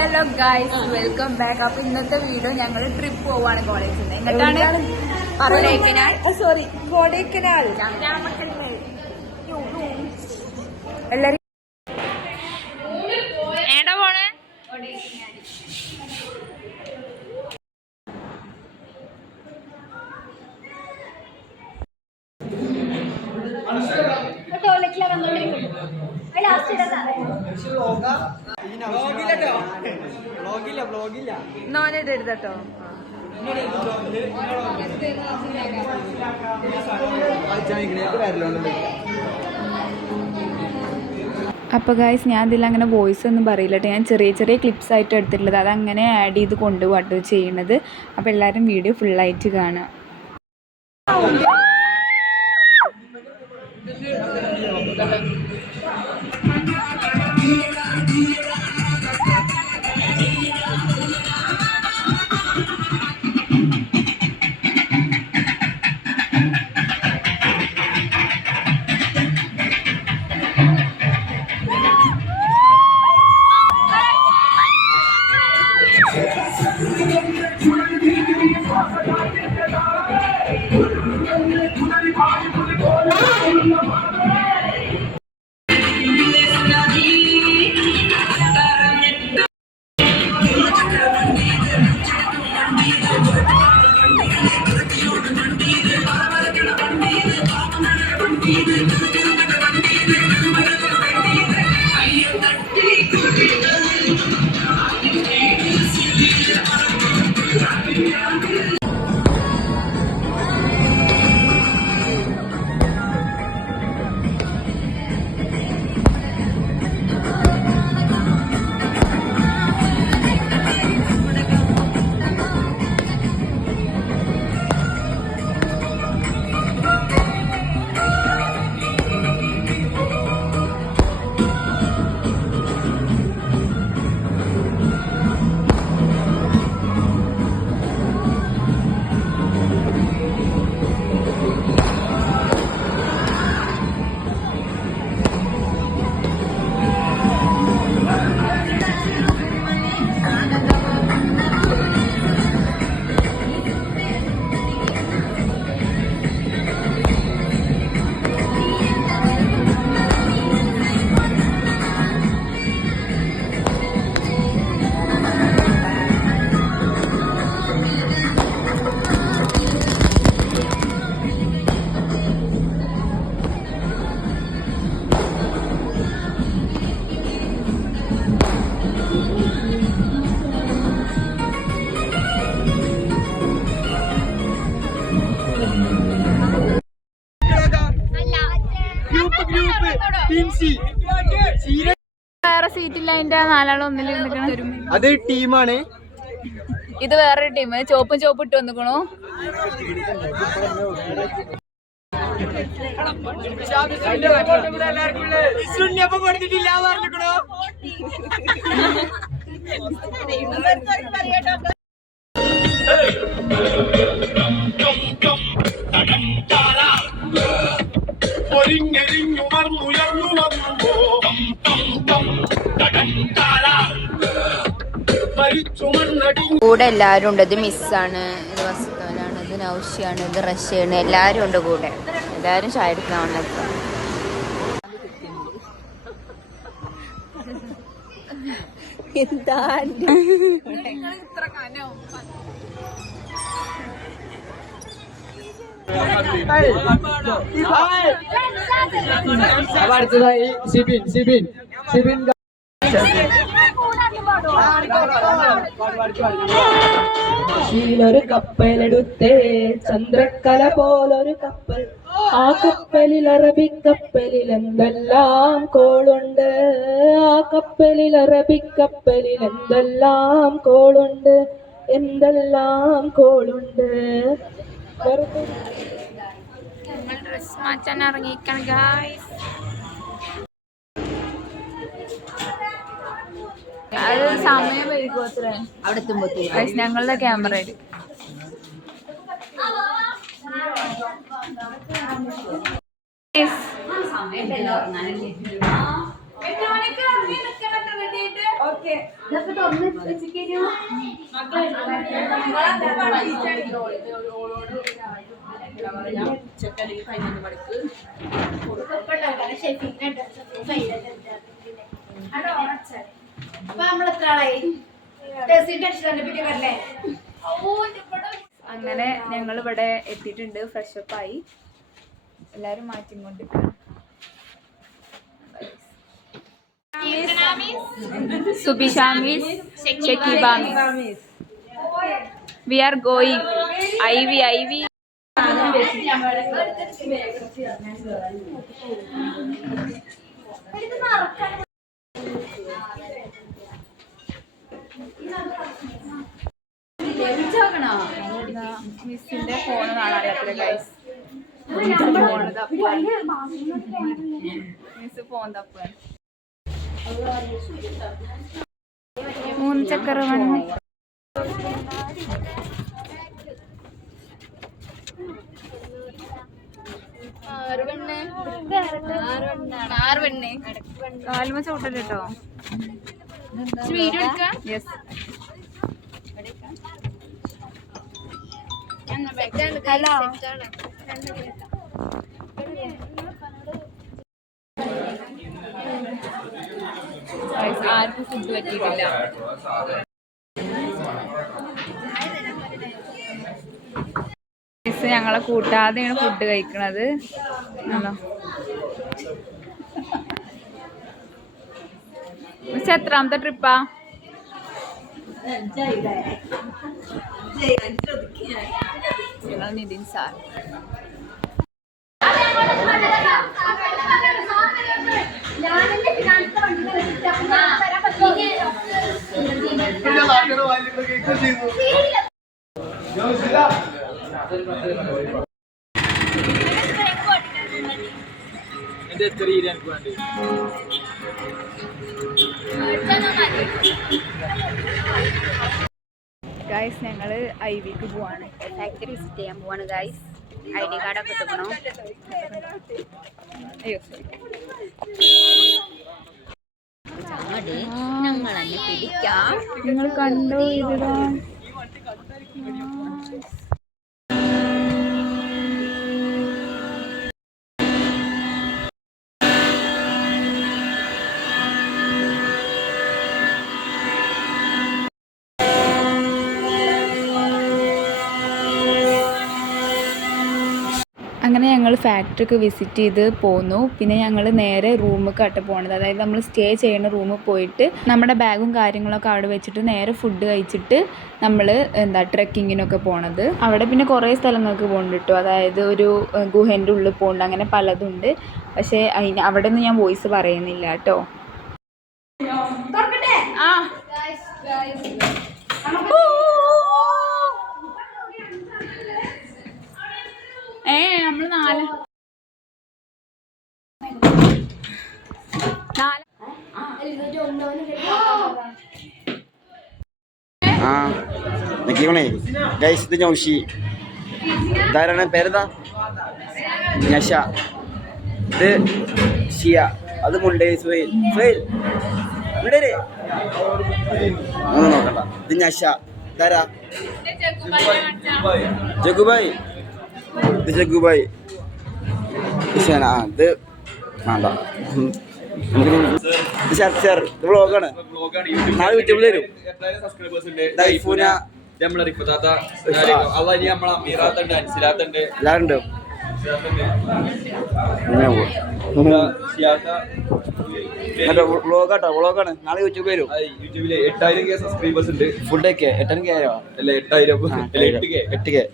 Hello guys, welcome back. അപ്പൊ ഇന്നത്തെ video ഞങ്ങൾ ട്രിപ്പ് പോവാണ് കോളേജിൽ നിന്ന്. എന്നിട്ടാണ് കൊടൈക്കനാൽ എല്ലാരും ഏടാ പോണേ? നോനെട്ട് എടുത്തോ. അപ്പോൾ ഗൈസ്, ഞാൻ ഇതിൽ അങ്ങനെ വോയിസ് ഒന്നും പറയില്ല കേട്ടോ. ഞാൻ ചെറിയ ചെറിയ ക്ലിപ്സ് ആയിട്ട് എടുത്തിട്ടുള്ളത്, അതങ്ങനെ ആഡ് ചെയ്ത് കൊണ്ടുപോകാട്ടോ ചെയ്യുന്നത്. അപ്പോൾ എല്ലാവരും വീഡിയോ ഫുള്ളായിട്ട് കാണുക. വേറെ സീറ്റില്ല, അതിന്റെ നാലാളും ഒന്നിലിരുന്നിക്കണം. അത് ടീമാണ്. ഇത് വേറൊരു ടീം. ചോപ്പും ചോപ്പ് ഇട്ട് വന്നിക്കണു. കൂടെ എല്ലാവരും ഉണ്ട്. ഇത് മിസ്സാണ്, ഇത് വസ്തുവാണ്, ഇത് നൗഷ്യാണ്, ഇത് റഷ്യയാണ്. എല്ലാവരും ഉണ്ട് കൂടെ. എല്ലാവരും ചായ എടുക്കണം. എന്താ അടുത്തതായി സിബിൻ ൊരു കപ്പലെടുത്തേ, ചന്ദ്രക്കല പോലൊരു കപ്പൽ. ആ കപ്പലിൽ അറബിക്കപ്പലിൽ എന്തെല്ലാം കോളുണ്ട്. ആ കപ്പലിൽ അറബിക്കപ്പലിൽ എന്തെല്ലാം കോളുണ്ട്, എന്തെല്ലാം കോളുണ്ട്. ഡ്രസ് മാറ്റാൻ ഇറങ്ങിയിരിക്കണം ഗായ്സ്. അത് സമയം വൈകും അത്രേ അവിടെ എത്തുമ്പോ ഞങ്ങളുടെ ക്യാമറയിൽ. അങ്ങനെ ഞങ്ങൾ ഇവിടെ എത്തിയിട്ടുണ്ട്. ഫ്രഷപ്പായി എല്ലാരും മാറ്റിക്കൊണ്ട് Subisha miss, Shakeeba miss. We are going. Ivy. മിസ്സിന്റെ ഫോണ് കാണാൻ ഗൈസ്. മിസ് ഫോൺ തപ്പാൻ 3 ചക്കര വണ്ടി. കാലുമ ചവിട്ടല്ലോ കേട്ടോ. യെസ്. ഹലോ. ആർക്കും ഫുഡ് പറ്റിയിട്ടില്ല. ഞങ്ങളെ കൂട്ടാതെയാണ് ഫുഡ് കഴിക്കണത്. മിസ് എത്രാമത്തെ ട്രിപ്പാ? നിതിൻ സാർ. ഗൈസ് ഞങ്ങള് ഐവിക്ക് പോവാണ്. ഫാക്ടറി വിസിറ്റ് ചെയ്യാൻ പോവാണ് ഗൈസ്. ID കാർഡൊക്കെ എടുക്കണോ? അയ്യോ ഞങ്ങളെ പിടിക്കാം. നിങ്ങൾ കണ്ടോ ഇതാ. അങ്ങനെ ഞങ്ങൾ ഫാക്ടറിക്ക് വിസിറ്റ് ചെയ്ത് പോന്നു. പിന്നെ ഞങ്ങൾ നേരെ റൂമിലേക്കാട്ട് പോകണത്. അതായത് നമ്മൾ സ്റ്റേ ചെയ്യുന്ന റൂമിൽ പോയിട്ട് നമ്മുടെ ബാഗും കാര്യങ്ങളൊക്കെ അവിടെ വെച്ചിട്ട് നേരെ ഫുഡ് കഴിച്ചിട്ട് നമ്മൾ ട്രെക്കിങ്ങിനൊക്കെ പോണത്. അവിടെ പിന്നെ കുറേ സ്ഥലങ്ങൾക്ക് പോകുന്നുണ്ട് കേട്ടോ. അതായത് ഒരു ഗുഹേൻ്റെ ഉള്ളിൽ പോകുന്നുണ്ട്. അങ്ങനെ പലതുണ്ട്. പക്ഷേ അവിടെ നിന്ന് ഞാൻ വോയിസ് പറയുന്നില്ല കേട്ടോ. നമ്മള് നാല് ഗൈസ് ഇത് നൗഷി. ഇതാരാണ് പേരെന്താ? നഷ. ഇത് ഷിയ. അത് മുണ്ടേ സുഹൈൽ. നോക്കണ്ട. ഇത് നഷ. ഇതാരാ? ജഗുബായി. ഇത് ജഗുബായി. ഇത് വേണ്ട. ഇത് വ്ളോഗാണ്. നാളെ യൂട്യൂബിൽ വരും. എല്ലാവരുണ്ട്. വ്ളോഗാട്ടോ. വ്ളോഗാണ്. നാളെ യൂട്യൂബിൽ വരും. യൂട്യൂബില് 8000 സബ്സ്ക്രൈബേഴ്സ് ഉണ്ട്. ഫുഡൊക്കെ 8K അല്ല 8000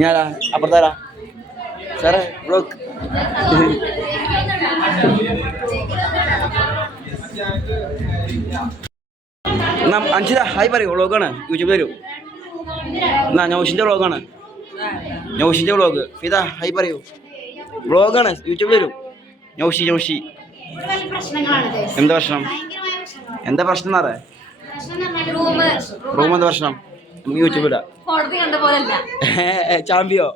ഞാനാ അപ്പുറത്താരാ സാറേ വ്ളോഗ്. എന്നാ അൻഷിത ഹായ് പറയൂ. വ്ളോഗാണ്. യൂട്യൂബിൽ വരും. എന്നാ നൗഷിൻ്റെ വ്ളോഗാണ്. നൗഷിൻ്റെ വ്ളോഗ്. ഫിദ ഹായ് പറയൂ. വ്ളോഗാണ്. യൂട്യൂബിൽ വരും. നൗഷി. എന്താ പ്രശ്നം? എന്താ പ്രശ്നം എന്നാറേ? റൂം എന്താ പ്രശ്നം? നമുക്ക് യൂട്യൂബിലാ. ചാമ്പിയോ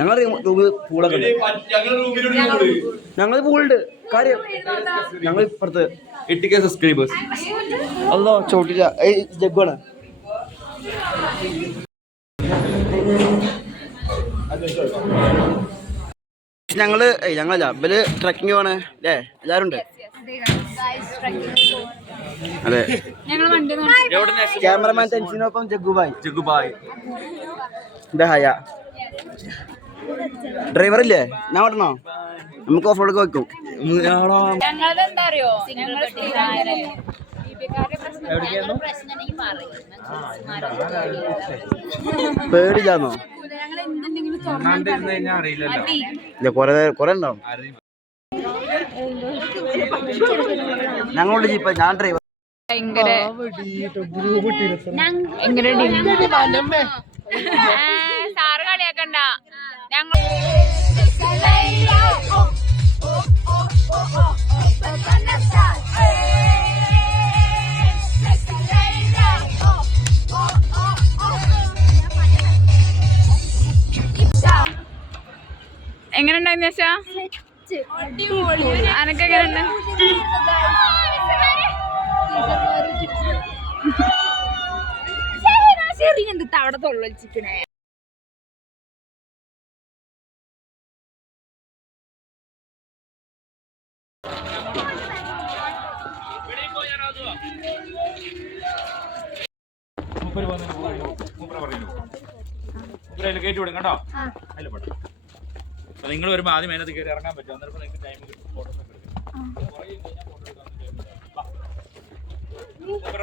ഞങ്ങൾ റൂമിൽ പൂളൊക്കെ ഉണ്ട്. ഞങ്ങൾ പൂളുണ്ട് കാര്യം ഞങ്ങൾ ഇപ്പുറത്ത് 8K സബ്സ്ക്രൈബേഴ്സ്. അല്ലോ ചോട്ടില്ല ജഗ്ഗാണ്. ഞങ്ങളല്ല ഇവര് ട്രക്കിങ് പോണ് അല്ലേ? എല്ലാരും ഉണ്ട്. അതെ, ക്യാമറമാൻ ടെൻസിനൊപ്പം ജഗ്ഗുബായ് ഹയ. ഡ്രൈവർ ഇല്ലേ? ഞാൻ ഓടണോ? നമുക്ക് ഓഫ് റോഡ് വെക്കും. ഞങ്ങളെന്താ അറിയോ, പേടില്ലാന്നോ? കൊറേ ഉണ്ടാവും. ഞങ്ങളോട് ജീപ്പ, ഞാൻ ഡ്രൈവർ. സാറ് കളിയാക്കണ്ട. ഞങ്ങൾ എങ്ങനെ ഉണ്ടായിരുന്നു ചേച്ചാ? അനക്ക് എങ്ങനെയുണ്ട്? എന്ത് അവിടെ തൊള്ളിച്ചിക്കണേ. കയറ്റി വിടും കേട്ടോ. അതിൽ പെട്ടെ അപ്പൊ നിങ്ങൾ വരുമ്പോ ആദ്യം അതിനകത്ത് കയറി ഇറങ്ങാൻ പറ്റും. അന്നേരം നിങ്ങൾക്ക് ടൈം കിട്ടും. ഫോട്ടോ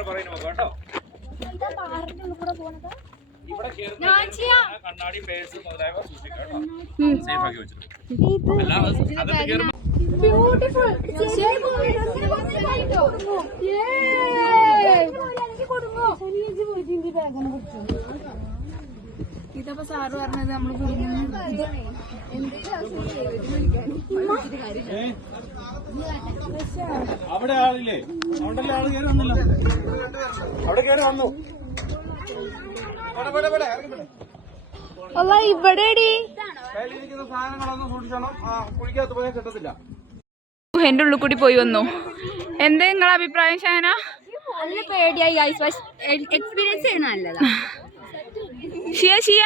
പറയുന്നു കേട്ടോ. ഇവിടെ കണ്ണാടി പേഴ്സ് മുതലായവ സൂക്ഷിക്കാം കേട്ടോ. സേഫ് ആക്കി വെച്ചിട്ട് എല്ലാം അകത്ത് കയറുമ്പോ ഇതപ്പോ സാറ് പറഞ്ഞത് നമ്മള് അവിടെ ആളില്ലേ? അവിടെ ആള് കയറി വന്നല്ലോ. അവിടെ കയറി വന്നു. ഇവിടെ കയ്യിലിരിക്കുന്ന സാധനങ്ങളൊന്നും സൂക്ഷിച്ചോണം. കുഴിക്കകത്ത് പോയാൽ കിട്ടത്തില്ല. എന്റെ ഉള്ളിൽ കൂടി പോയി വന്നു. എന്താ നിങ്ങളെ അഭിപ്രായം ഷാന? നല്ല പേടിയായി. എക്സ്പീരിയൻസ് ചെയ്യുന്ന നല്ലതാ. ഷിയ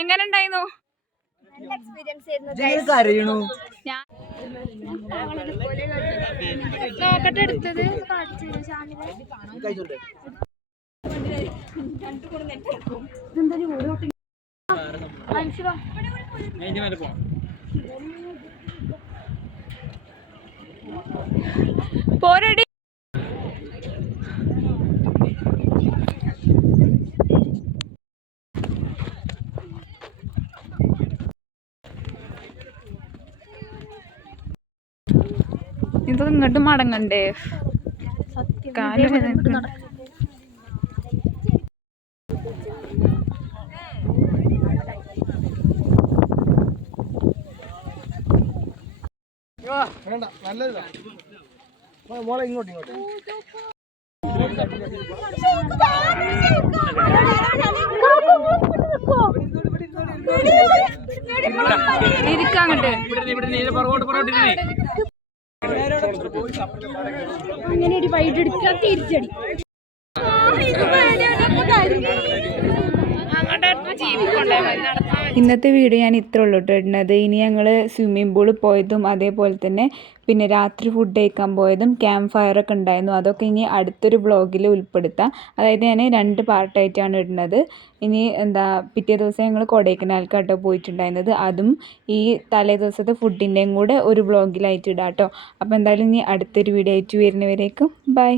എങ്ങനെ ഉണ്ടായിരുന്നു? നോക്കട്ടെ എടുത്തത് പോരടി. ഇത് ഇങ്ങോട്ട് മടങ്ങണ്ടേ? കാലം മോളെ ഇങ്ങോട്ട് ഇരിക്കാങ്ങട്ട്. അങ്ങനെ ഒരു വൈഡ് എടുക്കാൻ തിരിച്ചടി. ഇന്നത്തെ വീഡിയോ ഞാൻ ഇത്ര ഉള്ളൂ ഇടുന്നത്. ഇനി ഞങ്ങൾ സ്വിമ്മിംഗ് പൂളിൽ പോയതും അതേപോലെ തന്നെ പിന്നെ രാത്രി ഫുഡ് കഴിക്കാൻ പോയതും ക്യാമ്പ് ഫയറൊക്കെ ഉണ്ടായിരുന്നു. അതൊക്കെ ഇനി അടുത്തൊരു വ്ളോഗിൽ ഉൾപ്പെടുത്താം. അതായത് ഞാൻ 2 പാർട്ടായിട്ടാണ് ഇടുന്നത്. ഇനി പിറ്റേ ദിവസം ഞങ്ങൾ കൊടൈക്കനാൽക്കാട്ടോ പോയിട്ടുണ്ടായിരുന്നത്. അതും ഈ തലേ ദിവസത്തെ ഫുഡിൻ്റെയും കൂടെ ഒരു വ്ളോഗിലായിട്ട് ഇടാം കേട്ടോ. അപ്പോൾ എന്തായാലും ഇനി അടുത്തൊരു വീഡിയോ ആയിട്ട് വരുന്നവരേക്കും ബൈ.